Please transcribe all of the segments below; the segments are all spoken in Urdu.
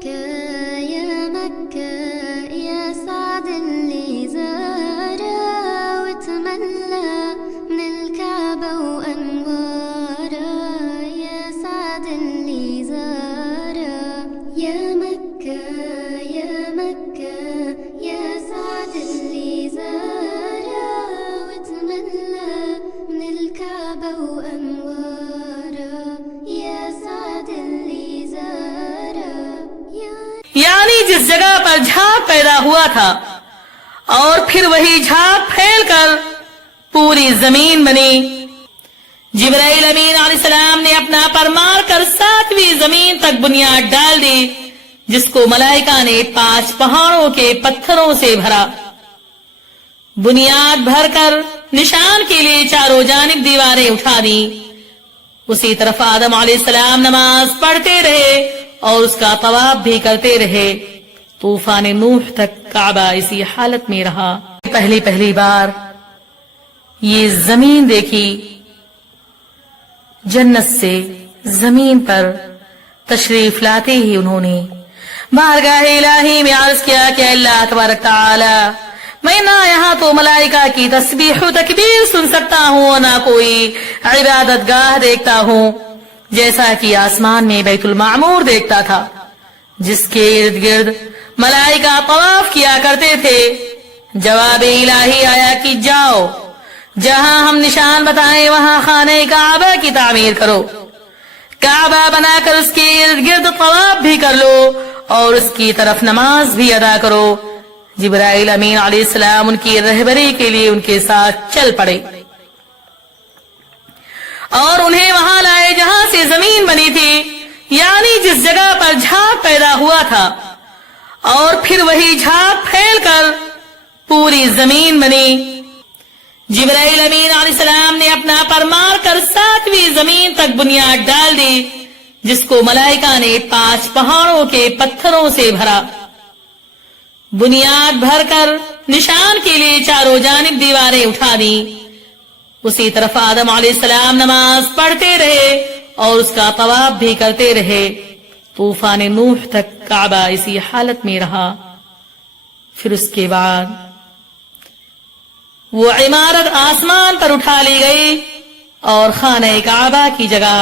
مكة يا مكة يا سعد اللي زارها وتملى من الكعبة وأنوارها يا سعد اللي زارها يا مكة يا مكة يا سعد اللي زارها وتملى من الكعبة وأنوارها يا سعد اللي زارها یعنی جس جگہ پر جھاگ پیدا ہوا تھا اور پھر وہی جھاگ پھیل کر پوری زمین بنی. جبرائیل امین علیہ السلام نے اپنا پر مار کر 7ویں زمین تک بنیاد ڈال دی جس کو ملائکہ نے 5 پہاڑوں کے پتھروں سے بھرا. بنیاد بھر کر نشان کے لیے چاروں جانب دیواریں اٹھا دی. اسی طرف آدم علیہ السلام نماز پڑھتے رہے اور اس کا طواف بھی کرتے رہے. طوفان نوح تک کعبہ اسی حالت میں رہا. پہلی بار یہ زمین دیکھی. جنت سے زمین پر تشریف لاتے ہی انہوں نے بارگاہ الہی میں عرض کیا کہ اللہ تبارک تعالی میں نہ یہاں تو ملائکہ کی تسبیح و تکبیر سن سکتا ہوں نہ کوئی عبادت گاہ دیکھتا ہوں جیسا کہ آسمان میں بیت المعمور دیکھتا تھا جس کے ارد گرد ملائکہ طواف کیا کرتے تھے. جواب الہی آیا کہ جاؤ جہاں ہم نشان بتائیں وہاں خانہ کعبہ کی تعمیر کرو. کعبہ بنا کر اس کے ارد گرد طواف بھی کر لو اور اس کی طرف نماز بھی ادا کرو. جبرائیل امین علیہ السلام ان کی رہبری کے لیے ان کے ساتھ چل پڑے اور انہیں وہاں لائے جہاں سے زمین بنی تھی یعنی جس جگہ پر جھاگ پیدا ہوا تھا اور پھر وہی جھاگ پھیل کر پوری زمین بنی. جبرائیل امین علیہ السلام نے اپنا پر مار کر 7ویں زمین تک بنیاد ڈال دی جس کو ملائکہ نے 5 پہاڑوں کے پتھروں سے بھرا. بنیاد بھر کر نشان کے لیے چاروں جانب دیواریں اٹھا دی. اسی طرف آدم علیہ السلام نماز پڑھتے رہے اور اس کا طواف بھی کرتے رہے. طوفان نوح تک کعبہ اسی حالت میں رہا. پھر اس کے بعد وہ عمارت آسمان پر اٹھا لی گئی اور خانہ کعبہ کی جگہ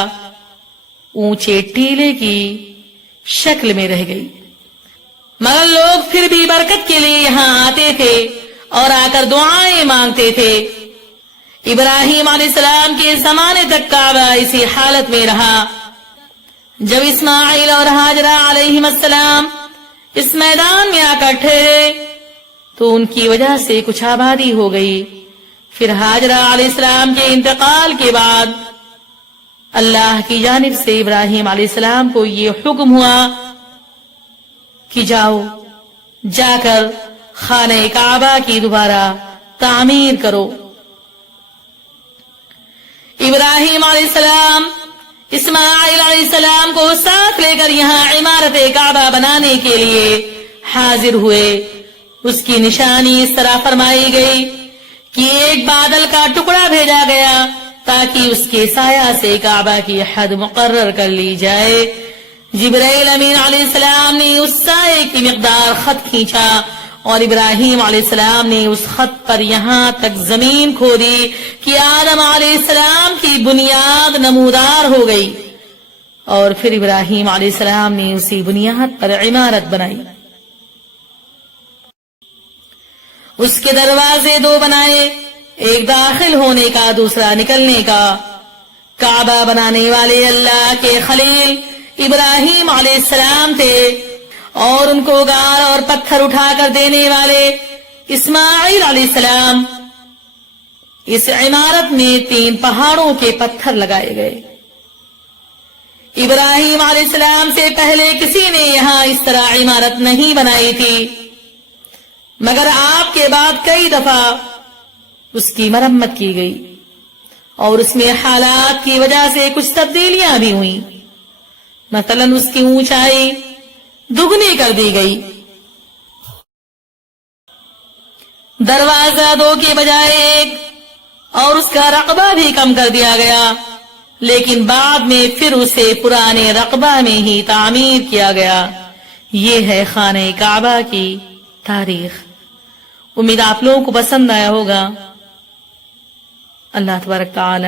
اونچے ٹیلے کی شکل میں رہ گئی. مگر لوگ پھر بھی برکت کے لیے یہاں آتے تھے اور آ کر دعائیں مانگتے تھے. ابراہیم علیہ السلام کے زمانے تک کعبہ اسی حالت میں رہا. جب اسماعیل اور ہاجرہ علیہم السلام اس میدان میں آ کر ٹھہرے تو ان کی وجہ سے کچھ آبادی ہو گئی. پھر ہاجرہ علیہ السلام کے انتقال کے بعد اللہ کی جانب سے ابراہیم علیہ السلام کو یہ حکم ہوا کہ جاؤ جا کر خانہ کعبہ کی دوبارہ تعمیر کرو. ابراہیم علیہ السلام اسماعیل علیہ السلام کو ساتھ لے کر یہاں عمارت کعبہ بنانے کے لیے حاضر ہوئے. اس کی نشانی اس طرح فرمائی گئی کہ ایک بادل کا ٹکڑا بھیجا گیا تاکہ اس کے سایہ سے کعبہ کی حد مقرر کر لی جائے. جبرائیل امین علیہ السلام نے اس سائے کی مقدار خط کھینچا اور ابراہیم علیہ السلام نے اس خط پر یہاں تک زمین کھودی کہ آدم علیہ السلام کی بنیاد نمودار ہو گئی اور پھر ابراہیم علیہ السلام نے اسی بنیاد پر عمارت بنائی. اس کے دروازے 2 بنائے، ایک داخل ہونے کا دوسرا نکلنے کا. کعبہ بنانے والے اللہ کے خلیل ابراہیم علیہ السلام تھے اور ان کو غار اور پتھر اٹھا کر دینے والے اسماعیل علیہ السلام. اس عمارت میں 3 پہاڑوں کے پتھر لگائے گئے. ابراہیم علیہ السلام سے پہلے کسی نے یہاں اس طرح عمارت نہیں بنائی تھی مگر آپ کے بعد کئی دفعہ اس کی مرمت کی گئی اور اس میں حالات کی وجہ سے کچھ تبدیلیاں بھی ہوئیں. مثلا اس کی اونچائی دگنی کر دی گئی. دروازہ 2 کے بجائے 1 اور اس کا رقبہ بھی کم کر دیا گیا. لیکن بعد میں پھر اسے پرانے رقبہ میں ہی تعمیر کیا گیا. یہ ہے خانہ کعبہ کی تاریخ. امید آپ لوگوں کو پسند آیا ہوگا. اللہ تبارک تعالی